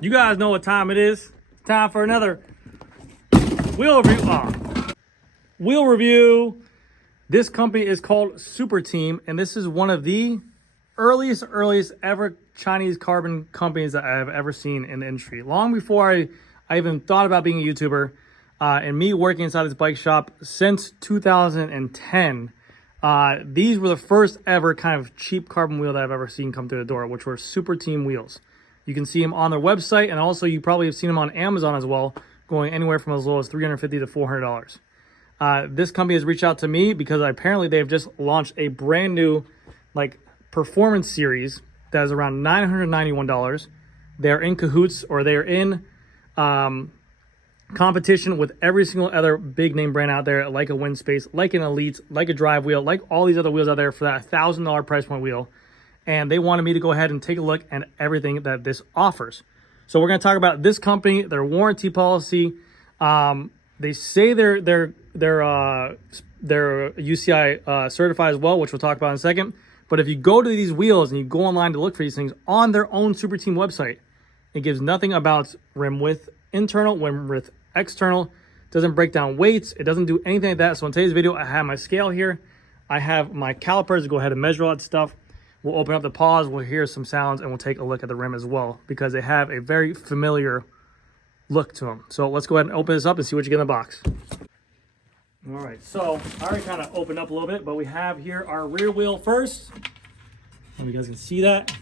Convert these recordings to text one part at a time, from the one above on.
You guys know what time it is. Time for another wheel review. Wheel review. This company is called Superteam, and this is one of the earliest ever Chinese carbon companies that I have ever seen in the industry. Long before I even thought about being a YouTuber, and me working inside this bike shop since 2010. These were the first ever kind of cheap carbon wheel that I've ever seen come through the door, which were Superteam wheels. You can see them on their website, and also you probably have seen them on Amazon as well, going anywhere from as low as $350 to $400. This company has reached out to me because apparently they've just launched a brand new performance series that is around $991. They're in cahoots, or they're in competition with every single other big name brand out there, like a WINSPACE, like an Elite, like a Drive Wheel, like all these other wheels out there for that $1,000 price point wheel. And they wanted me to go ahead and take a look at everything that this offers. So we're going to talk about this company, their warranty policy. They say they're UCI certified as well, which we'll talk about in a second. But if you go to these wheels and you go online to look for these things on their own Superteam website, it gives nothing about rim width internal, rim width external. Doesn't break down weights. It doesn't do anything like that. So in today's video, I have my scale here. I have my calipers to go ahead and measure all that stuff. We'll open up the paws, we'll hear some sounds, and we'll take a look at the rim as well, because they have a very familiar look to them. So let's go ahead and open this up and see what you get in the box. All right, so I already kind of opened up a little bit, but we have here our rear wheel first. And you guys can see that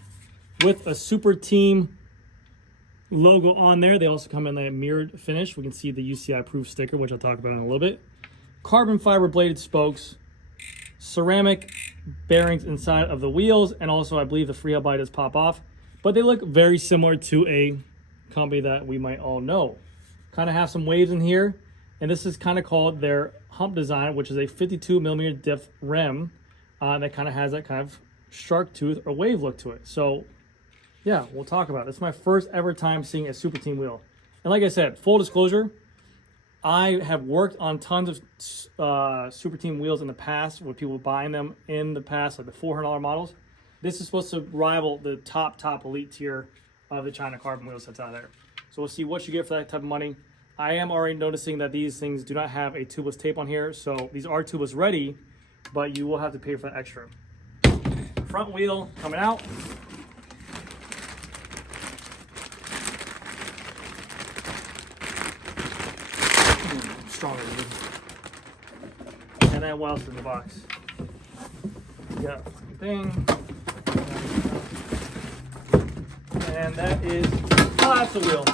with a Superteam logo on there. They also come in a mirrored finish. We can see the UCI approved sticker, which I'll talk about in a little bit. Carbon fiber bladed spokes, ceramic bearings inside of the wheels, and also I believe the free hub body does pop off, but they look very similar to a company that we might all know. Kind of have some waves in here, and this is kind of called their hump design, which is a 52mm depth rim that kind of has that kind of shark tooth or wave look to it. So yeah, we'll talk about it. This is my first ever time seeing a Superteam wheel, and like I said, full disclosure, I have worked on tons of Superteam wheels in the past with people buying them in the past, like the $400 models. This is supposed to rival the top elite tier of the China carbon wheels that's out there. So we'll see what you get for that type of money. I am already noticing that these things do not have a tubeless tape on here, so these are tubeless ready, but you will have to pay for that extra. Front wheel coming out. Stronger. And then what else is in the box? Yeah, thing. And that is, oh, that's the wheel.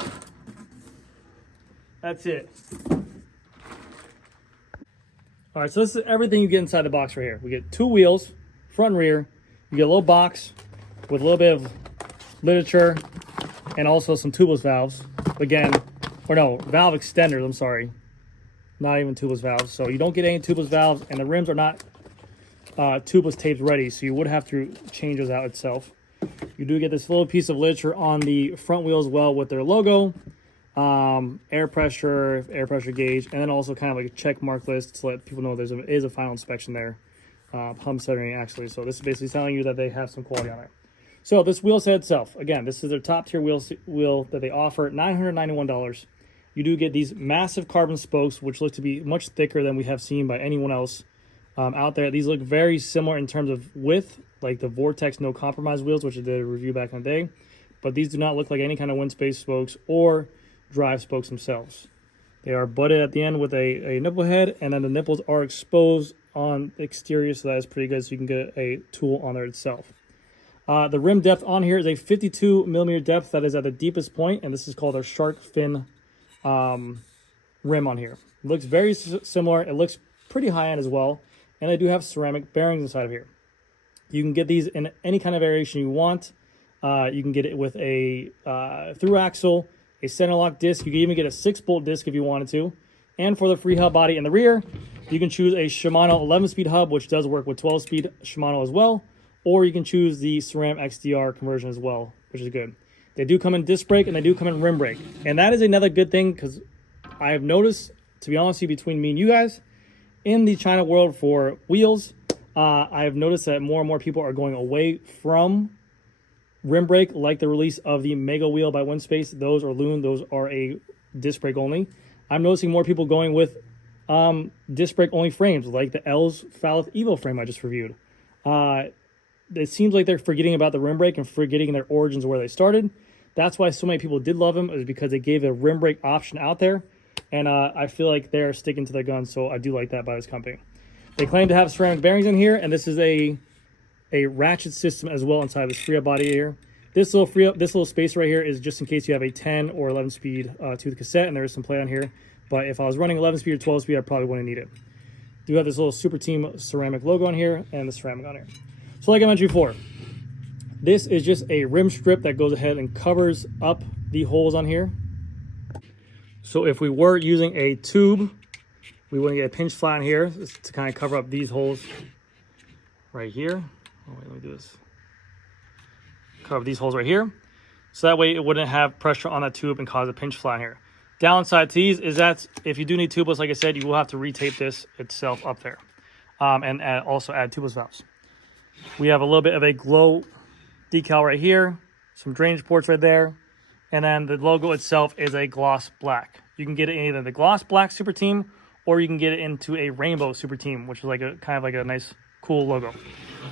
That's it. All right, so this is everything you get inside the box right here. We get two wheels, front and rear. You get a little box with a little bit of literature and also some tubeless valves. Again, or no, valve extenders, I'm sorry. Not even tubeless valves. So you don't get any tubeless valves, and the rims are not tubeless tapes ready, so you would have to change those out itself. You do get this little piece of literature on the front wheel as well with their logo, air pressure gauge, and then also kind of like a check mark list to let people know there is a final inspection there. Pump centering actually. So this is basically telling you that they have some quality on it. So this wheel set itself, again, this is their top tier wheel that they offer, $991. You do get these massive carbon spokes, which look to be much thicker than we have seen by anyone else out there. These look very similar in terms of width, like the Vortex No Compromise wheels, which I did a review back in the day. But these do not look like any kind of WINSPACE spokes or drive spokes themselves. They are butted at the end with a nipple head, and then the nipples are exposed on the exterior, so that is pretty good, so you can get a tool on there itself. The rim depth on here is a 52mm depth that is at the deepest point, and this is called a shark fin rim on here. It looks very similar. It looks pretty high end as well, and they do have ceramic bearings inside of here. You can get these in any kind of variation you want. You can get it with a through axle, a center lock disc. You can even get a 6-bolt disc if you wanted to. And for the free hub body in the rear, you can choose a Shimano 11-speed hub, which does work with 12-speed Shimano as well, or you can choose the SRAM XDR conversion as well, which is good. They do come in disc brake, and they do come in rim brake. And that is another good thing, because I have noticed, to be honest with you, between me and you guys, in the China world for wheels, I have noticed that more and more people are going away from rim brake, like the release of the Mega Wheel by WINSPACE, those are Loon, those are a disc brake only. I'm noticing more people going with disc brake only frames, like the L's Falith Evo frame I just reviewed. It seems like they're forgetting about the rim brake and forgetting their origins where they started. That's why so many people did love them, is because they gave a rim brake option out there. And I feel like they're sticking to their guns, so I do like that by this company. They claim to have ceramic bearings in here, and this is a ratchet system as well inside this free up body here. This little space right here is just in case you have a 10 or 11 speed to the cassette, and there is some play on here. But if I was running 11 speed or 12 speed, I probably wouldn't need it. Do have this little Superteam ceramic logo on here and the ceramic on here. So like I mentioned before, this is just a rim strip that goes ahead and covers up the holes on here. So if we were using a tube, we wouldn't get a pinch flat in here to kind of cover up these holes right here. Oh, wait, let me do this. Cover these holes right here. So that way it wouldn't have pressure on that tube and cause a pinch flat here. Downside to these is that if you do need tubeless, like I said, you will have to retape this itself up there. And also add tubeless valves. We have a little bit of a glow decal right here, some drainage ports right there, and then the logo itself is a gloss black. You can get it in either the gloss black Superteam, or you can get it into a rainbow Superteam, which is like a kind of like a nice cool logo.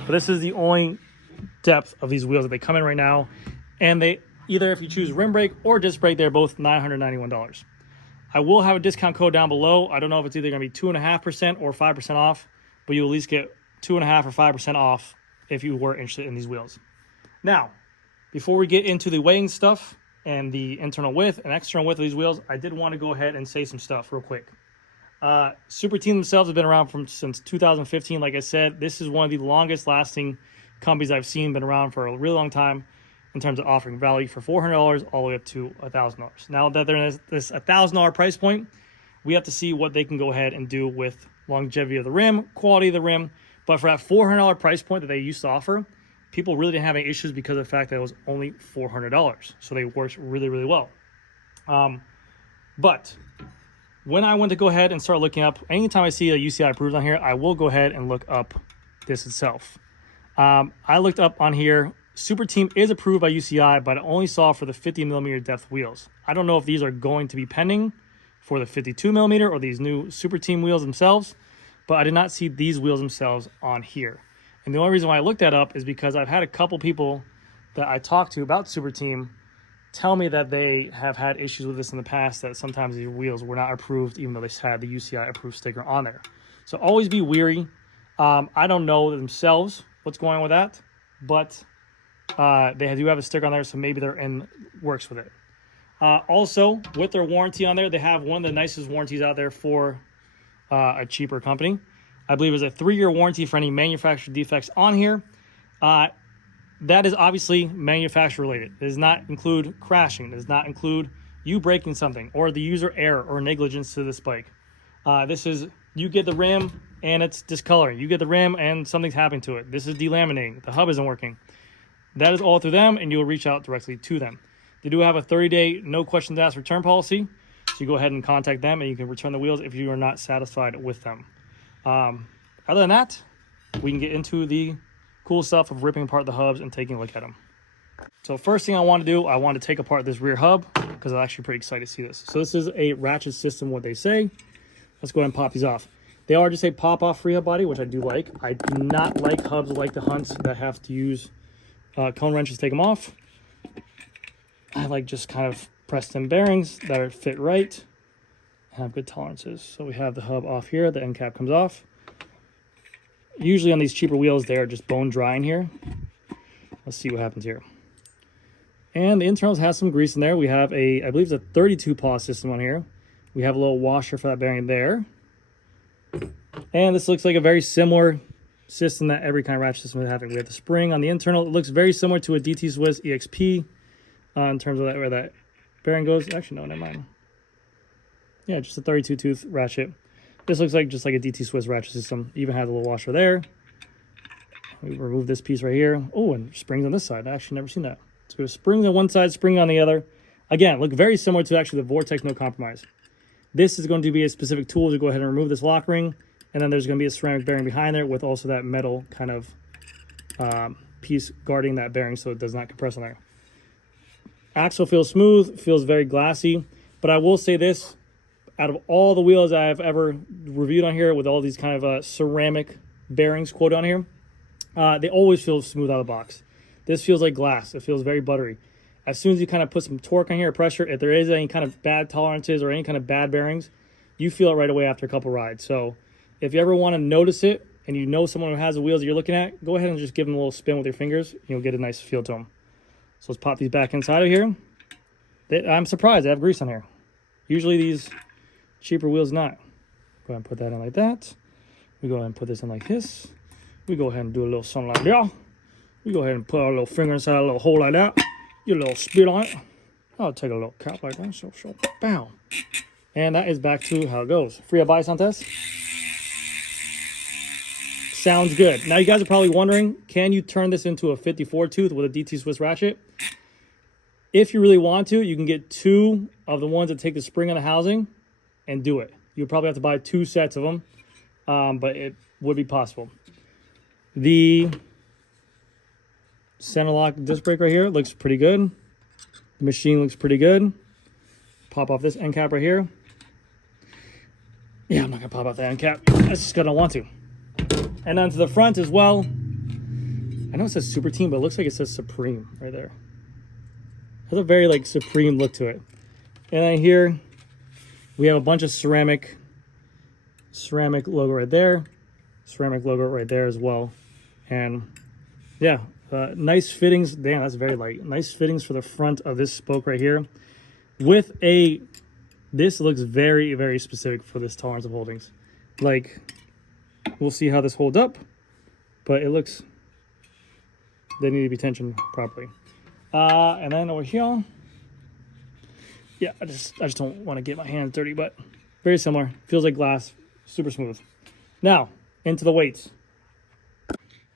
But this is the only depth of these wheels that they come in right now, and they either, if you choose rim brake or disc brake, they're both $991. I will have a discount code down below. I don't know if it's either going to be 2.5% or 5% off, but you'll at least get 2.5% or 5% off if you were interested in these wheels. Now, before we get into the weighing stuff and the internal width and external width of these wheels, I did want to go ahead and say some stuff real quick. Superteam themselves have been around since 2015. Like I said, this is one of the longest lasting companies I've seen, been around for a really long time in terms of offering value for $400 all the way up to $1,000. Now that they're in this $1,000 price point, we have to see what they can go ahead and do with longevity of the rim, quality of the rim. But for that $400 price point that they used to offer, people really didn't have any issues because of the fact that it was only $400. So they worked really, really well. But when I went to go ahead and start looking up, anytime I see a UCI approved on here, I will go ahead and look up this itself. I looked up on here, Superteam is approved by UCI, but I only saw for the 50 millimeter depth wheels. I don't know if these are going to be pending for the 52 millimeter or these new Superteam wheels themselves, but I did not see these wheels themselves on here. And the only reason why I looked that up is because I've had a couple people that I talked to about Superteam tell me that they have had issues with this in the past, that sometimes these wheels were not approved even though they had the UCI approved sticker on there. So always be weary. I don't know themselves what's going on with that, but they do have a sticker on there, so maybe they're in works with it. Also, with their warranty on there, they have one of the nicest warranties out there for a cheaper company. I believe it's a 3-year warranty for any manufacturer defects on here. That is obviously manufacturer related. It does not include crashing. It does not include you breaking something or the user error or negligence to this bike. This is, you get the rim and it's discoloring. You get the rim and something's happening to it. This is delaminating. The hub isn't working. That is all through them, and you'll reach out directly to them. They do have a 30-day no questions asked return policy, so you go ahead and contact them and you can return the wheels if you are not satisfied with them. Other than that, we can get into the cool stuff of ripping apart the hubs and taking a look at them. So first thing I want to do, I want to take apart this rear hub because I'm actually pretty excited to see this. So this is a ratchet system, what they say. Let's go ahead and pop these off. They are just a pop-off free hub body, which I do like. I do not like hubs like the Hunts that have to use cone wrenches to take them off. I like just kind of pressed in bearings that are fit right, have good tolerances. So we have the hub off here, the end cap comes off. Usually on these cheaper wheels, they are just bone dry in here. Let's see what happens here. And the internals has some grease in there. We have a, I believe it's a 32 paw system on here. We have a little washer for that bearing there. And this looks like a very similar system that every kind of ratchet system is having. We have the spring on the internal. It looks very similar to a DT Swiss EXP in terms of that, where that bearing goes. Actually, no, never mind. Yeah, just a 32 tooth ratchet. This looks like just like a DT Swiss ratchet system. Even has a little washer there. We remove this piece right here. Oh, and springs on this side. I actually never seen that. So spring on one side, spring on the other. Again, look very similar to actually the Vortex No Compromise. This is going to be a specific tool to go ahead and remove this lock ring. And then there's going to be a ceramic bearing behind there with also that metal kind of piece guarding that bearing so it does not compress on there. Axle feels smooth, feels very glassy, but I will say this, out of all the wheels I've ever reviewed on here with all these kind of ceramic bearings quoted on here, they always feel smooth out of the box. This feels like glass. It feels very buttery. As soon as you kind of put some torque on here, pressure, if there is any kind of bad tolerances or any kind of bad bearings, you feel it right away after a couple rides. So if you ever want to notice it and you know someone who has the wheels that you're looking at, go ahead and just give them a little spin with your fingers. You'll get a nice feel to them. So let's pop these back inside of here. I'm surprised they have grease on here. Usually these cheaper wheels not. Go ahead and put that in like that. We go ahead and put this in like this. We go ahead and do a little something like that. We go ahead and put our little finger inside a little hole like that. Get a little spit on it. I'll take a little cap like that. So, bam. And that is back to how it goes. Free advice on test. Sounds good. Now you guys are probably wondering, can you turn this into a 54 tooth with a DT Swiss ratchet? If you really want to, you can get 2 of the ones that take the spring on the housing and do it. You'll probably have to buy 2 sets of them, but it would be possible. The center lock disc brake right here looks pretty good. The machine looks pretty good. Pop off this end cap right here. Yeah, I'm not gonna pop off the end cap. That's just because I don't want to. And then to the front as well. I know it says Superteam, but it looks like it says Supreme right there. It has a very like Supreme look to it. And then here we have a bunch of ceramic logo right there, ceramic logo right there as well. And yeah, nice fittings. Damn, that's very light. Nice fittings for the front of this spoke right here. With this looks very, very specific for this tolerance of holdings. Like, we'll see how this holds up, but it looks, they need to be tensioned properly. And then over here, yeah, I just don't want to get my hands dirty, but very similar. Feels like glass, super smooth. Now, into the weights.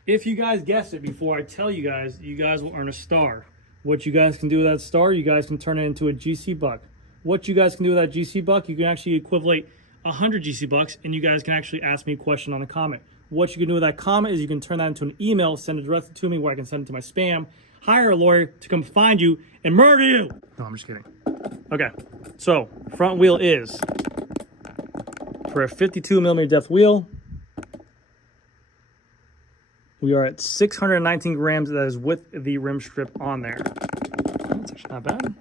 If you guys guessed it before I tell you guys will earn a star. What you guys can do with that star, you guys can turn it into a GC buck. What you guys can do with that GC buck, you can actually equivalent 100 GC bucks, and you guys can actually ask me a question on the comment. What you can do with that comment is you can turn that into an email, send it directly to me where I can send it to my spam, hire a lawyer to come find you and murder you. No, I'm just kidding. Okay, so front wheel is, for a 52 millimeter depth wheel, we are at 619 grams. That is with the rim strip on there. That's actually not bad.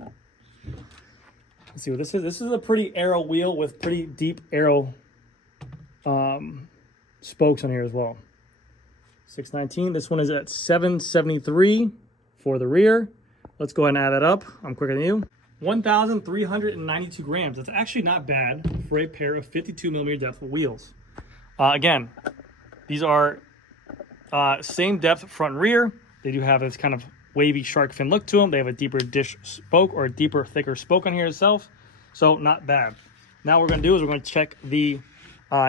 Let's see what this is. This is a pretty arrow wheel with pretty deep arrow spokes on here as well. 619. This one is at 773 for the rear. Let's go ahead and add that up. I'm quicker than you. 1,392 grams. That's actually not bad for a pair of 52 millimeter depth wheels. Again, these are same depth front and rear. They do have this kind of wavy shark fin look to them. They have a deeper dish spoke or a deeper, thicker spoke on here itself. So not bad. Now what we're going to do is we're going to check the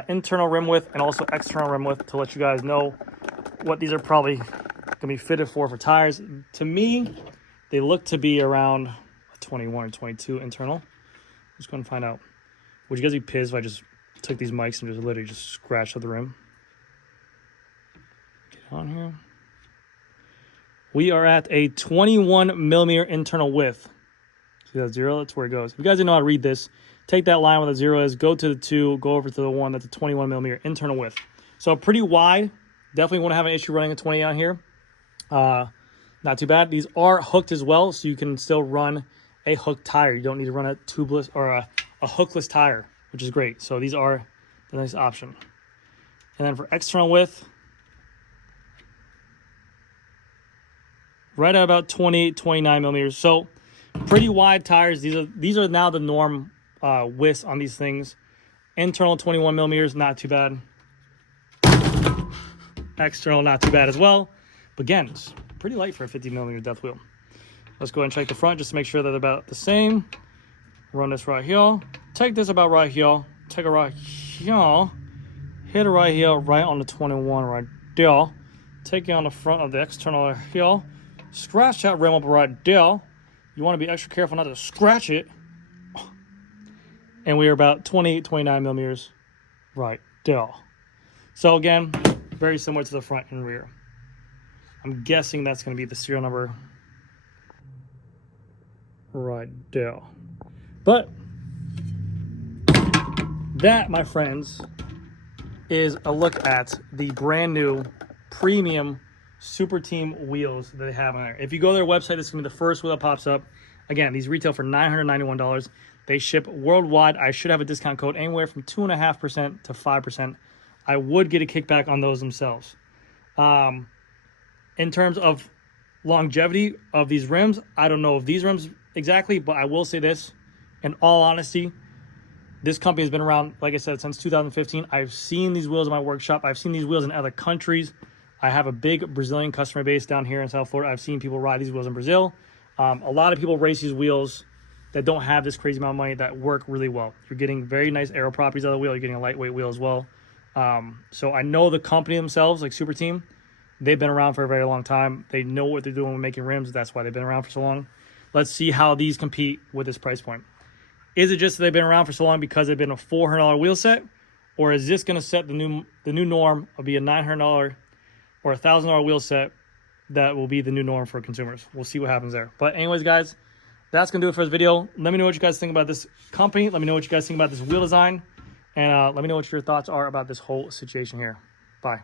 internal rim width and also external rim width to let you guys know what these are probably going to be fitted for tires. To me, they look to be around 21 or 22 internal. Just going to find out. Would you guys be pissed if I just took these mics and just literally just scratched at the rim? Get on here. We are at a 21 millimeter internal width. See that 0? That's where it goes. If you guys didn't know how to read this, take that line where the 0 is, go to the 2, go over to the 1. That's a 21 millimeter internal width. So pretty wide. Definitely won't have an issue running a 20 on here. Not too bad. These are hooked as well, so you can still run a hooked tire. You don't need to run a tubeless or a hookless tire, which is great. So these are the nice option. And then for external width, right at about 28, 29 millimeters. So pretty wide tires. These are now the norm widths on these things. Internal 21 millimeters, not too bad. External, not too bad as well. But again, it's pretty light for a 50 millimeter depth wheel. Let's go ahead and check the front just to make sure that they're about the same. Run this right here. Take this about right here. Take it right here. Hit it right here, right on the 21 right there. Take it on the front of the external right here. Scratch that rim up right there. You want to be extra careful not to scratch it. And we are about 28, 29 millimeters right there. So again, very similar to the front and rear. I'm guessing that's going to be the serial number right there. But that, my friends, is a look at the brand new premium Superteam wheels that they have on there. If you go to their website, this is going to be the first wheel that pops up. Again, these retail for $991. They ship worldwide. I should have a discount code anywhere from 2.5% to 5%. I would get a kickback on those themselves. In terms of longevity of these rims, I don't know of these rims exactly, but I will say this, in all honesty, this company has been around, like I said, since 2015. I've seen these wheels in my workshop. I've seen these wheels in other countries. I have a big Brazilian customer base down here in South Florida. I've seen people ride these wheels in Brazil. A lot of people race these wheels that don't have this crazy amount of money that work really well. You're getting very nice aero properties out of the wheel. You're getting a lightweight wheel as well. So I know the company themselves, like Superteam, they've been around for a very long time. They know what they're doing when making rims. That's why they've been around for so long. Let's see how these compete with this price point. Is it just that they've been around for so long because they've been a $400 wheel set? Or is this going to set the new norm of be a $900 or a $1,000 wheel set that will be the new norm for consumers? We'll see what happens there. But anyways, guys, that's going to do it for this video. Let me know what you guys think about this company. Let me know what you guys think about this wheel design. And let me know what your thoughts are about this whole situation here. Bye.